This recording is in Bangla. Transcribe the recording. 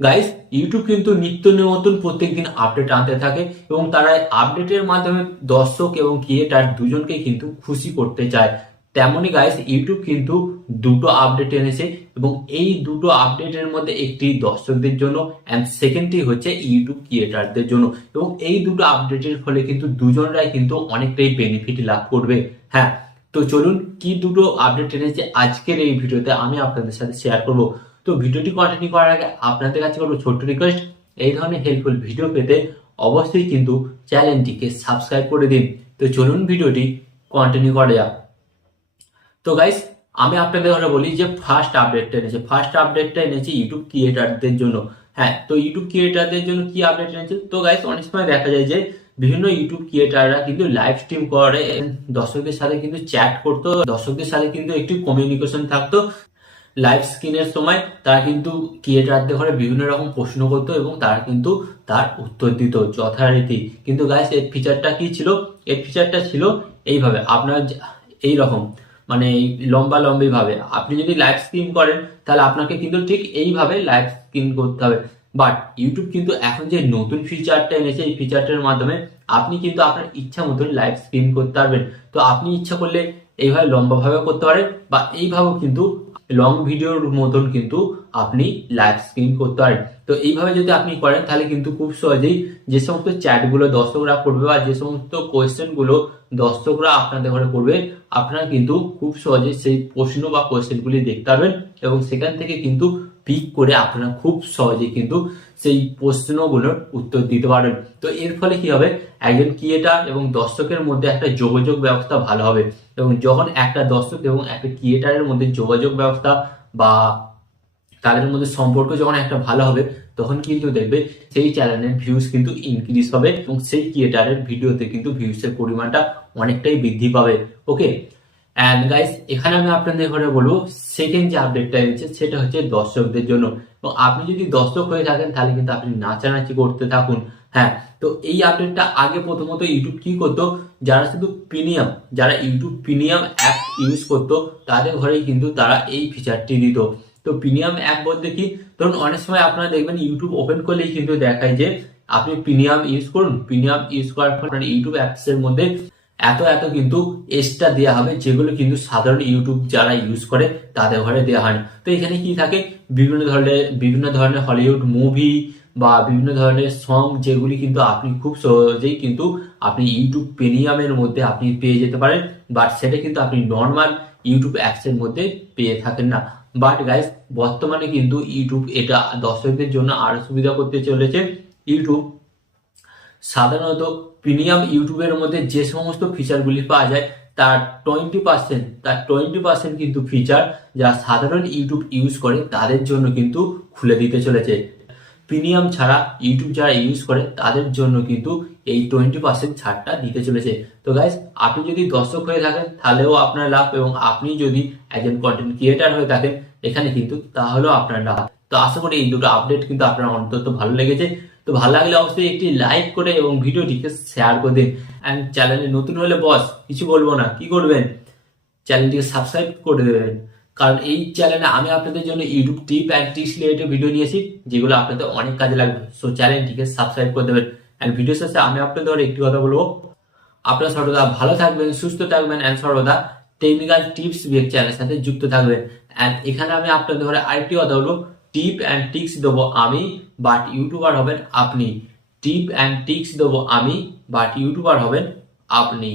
গাইস, ইউটিউব কিন্তু নিত্য নতুন প্রত্যেকদিন আপডেট আনতে থাকে এবং তারা আপডেটের মাধ্যমে দর্শক এবং ক্রিয়েটার দুজনকে কিন্তু খুশি করতে চায়। তেমনই গাইস, ইউটিউব কিন্তু দুটো আপডেট এনেছে এবং এই দুটো আপডেটের মধ্যে একটি দর্শকদের জন্য অ্যান্ড সেকেন্ডটি হচ্ছে ইউটিউব ক্রিয়েটারদের জন্য। এবং এই দুটো আপডেটের ফলে কিন্তু দুজনরাই কিন্তু অনেকটাই বেনিফিট লাভ করবে। হ্যাঁ, তো চলুন কি দুটো আপডেট এনেছে আজকের এই ভিডিওতে আমি আপনাদের সাথে শেয়ার করব। তো ভিডিওটি কন্টিনিউ করার আগে আপনাদের কাছে করবো ছোট্ট রিকোয়েস্ট, এই ধরনের হেল্পফুল ভিডিও পেতে অবশ্যই কিন্তু চ্যানেলটিকে সাবস্ক্রাইব করে দিন। তো চলুন ভিডিওটি কন্টিনিউ করা যাক। তো গাইস, আমি আপনাদের কথা বলি যে ফার্স্ট আপডেটটা এনেছে ইউটিউব ক্রিয়েটারদের জন্য। হ্যাঁ, তো ইউটিউব ক্রিয়েটারদের জন্য কি আপডেট এনেছে? তো গাইস, অনেক সময় দেখা যায় যে বিভিন্ন ইউটিউব ক্রিয়েটাররা কিন্তু লাইভ স্ট্রিম করে, দর্শকদের সাথে কিন্তু চ্যাট করতো, দর্শকদের সাথে কিন্তু একটি কমিউনিকেশন থাকতো। লাইভ স্ক্রিনের সময় তারা কিন্তু ক্রিয়েটারদের ঘরে বিভিন্ন রকম প্রশ্ন করতো এবং তারা কিন্তু তার উত্তর দিত যথারীতি। কিন্তু গাইস, এর ফিচারটা কি ছিল? এর ফিচারটা ছিল এইভাবে, আপনার এই রকম মানে লম্বা লম্বি ভাবে আপনি যদি লাইভ স্ক্রিন করেন তাহলে আপনাকে কিন্তু ঠিক এইভাবে লাইভ স্ক্রিন করতে হবে। বাট ইউটিউব কিন্তু এখন যে নতুন ফিচারটা এনেছে, এই ফিচারটার মাধ্যমে আপনি কিন্তু আপনার ইচ্ছা মতন লাইভ স্ক্রিন করতে পারবেন। তো আপনি ইচ্ছা করলে এইভাবে লম্বা ভাবে করতে পারেন বা এইভাবেও কিন্তু লং ভিডিওর মতন কিন্তু আপনি লাইভ স্ক্রিন করতে পারেন। তো এইভাবে যদি আপনি করেন তাহলে কিন্তু খুব সহজেই যে সমস্ত চ্যাটগুলো দর্শকরা করবে বা যে সমস্ত কোয়েশ্চেনগুলো দর্শকরা আপনাদের ঘরে করবে, আপনারা কিন্তু খুব সহজে সেই প্রশ্ন বা কোয়েশ্চেনগুলি দেখতে পারবেন এবং সেখান থেকে কিন্তু পিক করে আপনারা খুব সহজে কিন্তু সেই প্রশ্নগুলোর উত্তর দিতে পারবেন। তো এর ফলে কি হবে, একজন ক্রিয়েটার এবং দর্শকের মধ্যে একটা যোগাযোগ ব্যবস্থা ভালো হবে এবং যখন একটা দর্শক এবং একটা ক্রিয়েটারের মধ্যে যোগাযোগ ব্যবস্থা বা তাদের মধ্যে সম্পর্ক যখন একটা ভালো হবে, তখন কিন্তু দেখবে সেই চ্যানেলের ভিউজ কিন্তু ইনক্রিজ হবে এবং সেই ক্রিয়েটারের ভিডিওতে কিন্তু ভিউজের পরিমাণটা অনেকটাই বৃদ্ধি পাবে। ওকে, অ্যান্ড গাইস, এখানে আমি আপনাদের ঘরে বলবো সেকেন্ড যে আপডেটটা এনেছে সেটা হচ্ছে দর্শকদের জন্য। এবং আপনি যদি দর্শক হয়ে থাকেন তাহলে কিন্তু আপনি নাচানাচি করতে থাকুন। হ্যাঁ, তো এই আপডেটটা আগে প্রথমত ইউটিউব কি করতো, যারা শুধু প্রিমিয়াম, যারা ইউটিউব প্রিমিয়াম অ্যাপ ইউজ করতো তাদের ঘরেই কিন্তু তারা এই ফিচারটি দিত। তো প্রিমিয়াম অ্যাপ বলতে কি, ধরুন অনেক সময় আপনারা দেখবেন ইউটিউব ওপেন করলেই কিন্তু দেখায় যে আপনি প্রিমিয়াম ইউজ করুন, প্রিমিয়াম ইউজ করার ফলে আপনার ইউটিউব অ্যাপস এর মধ্যে এত এত কিন্তু এক্সট্রা দেওয়া হবে, যেগুলো কিন্তু সাধারণ ইউটিউব যারা ইউজ করে তাদের ঘরে দেওয়া হয় না। তো এখানে কি থাকে, বিভিন্ন ধরনের হলিউড মুভি বা বিভিন্ন ধরনের সং, যেগুলি কিন্তু আপনি খুব সহজেই কিন্তু আপনি ইউটিউব প্রিমিয়ামের মধ্যে আপনি পেয়ে যেতে পারেন। বাট সেটা কিন্তু আপনি নর্মাল ইউটিউব অ্যাপস এর মধ্যে পেয়ে থাকেন না। বাট গাইস, বর্তমানে কিন্তু ইউটিউব এটা দর্শকদের জন্য আরো সুবিধা করতে চলেছে। ইউটিউব সাধারণত প্রিমিয়াম ইউটিউবের মধ্যে যে সমস্ত ফিচারগুলি পাওয়া যায় তার 20% কিন্তু ফিচার যা সাধারণ ইউটিউব ইউজ করে তাদের জন্য কিন্তু খুলে দিতে চলেছে। প্রিমিয়াম ছাড়া ইউটিউব যারা ইউজ করে তাদের জন্য কিন্তু এই 20% ছাড়টা দিতে চলেছে। তো গাইস, আপনি যদি দর্শক হয়ে থাকেন তাহলেও আপনার লাভ এবং আপনি যদি একজন কন্টেন্ট ক্রিয়েটার হয়ে থাকেন এখানে কিন্তু তাহলেও আপনার লাভ। তো আশা করি এই দুটো আপডেট কিন্তু আপনার অন্তত ভালো লেগেছে। তো ভালো লাগলে অবশ্যই একটি লাইক করে এবং ভিডিওটিকে শেয়ার করে দিন। অ্যান্ড চ্যানেলে নতুন হলে বস কিছু বলবো না, কি করবেন, চ্যানেলটিকে সাবস্ক্রাইব করে দেবেন। কারণ এই চ্যানেলে আমি আপনাদের জন্য YouTube tip and tricks related video নিয়েছি যেগুলো আপনাদের অনেক কাজে লাগবে। সো চ্যানেলটিকে সাবস্ক্রাইব করে দেবেন। অ্যান্ড ভিডিও শেষে আমি আপনাদের একটি কথা বলবো, আপনারা সর্বদা ভালো থাকবেন, সুস্থ থাকবেন অ্যান্ড সর্বদা টেকনিক্যাল টিপস বিহেভ চ্যানেলের সাথে যুক্ত থাকবেন। অ্যান্ড এখানে আমি আপনাদের ঘরে আরেকটি কথা বলবো, টিপ অ্যান্ড ট্রিক্স দেবো আমি, বাট ইউটিউবার হবেন আপনি। টিপ অ্যান্ড ট্রিক্স দেবো আমি, বাট ইউটিউবার হবেন আপনি।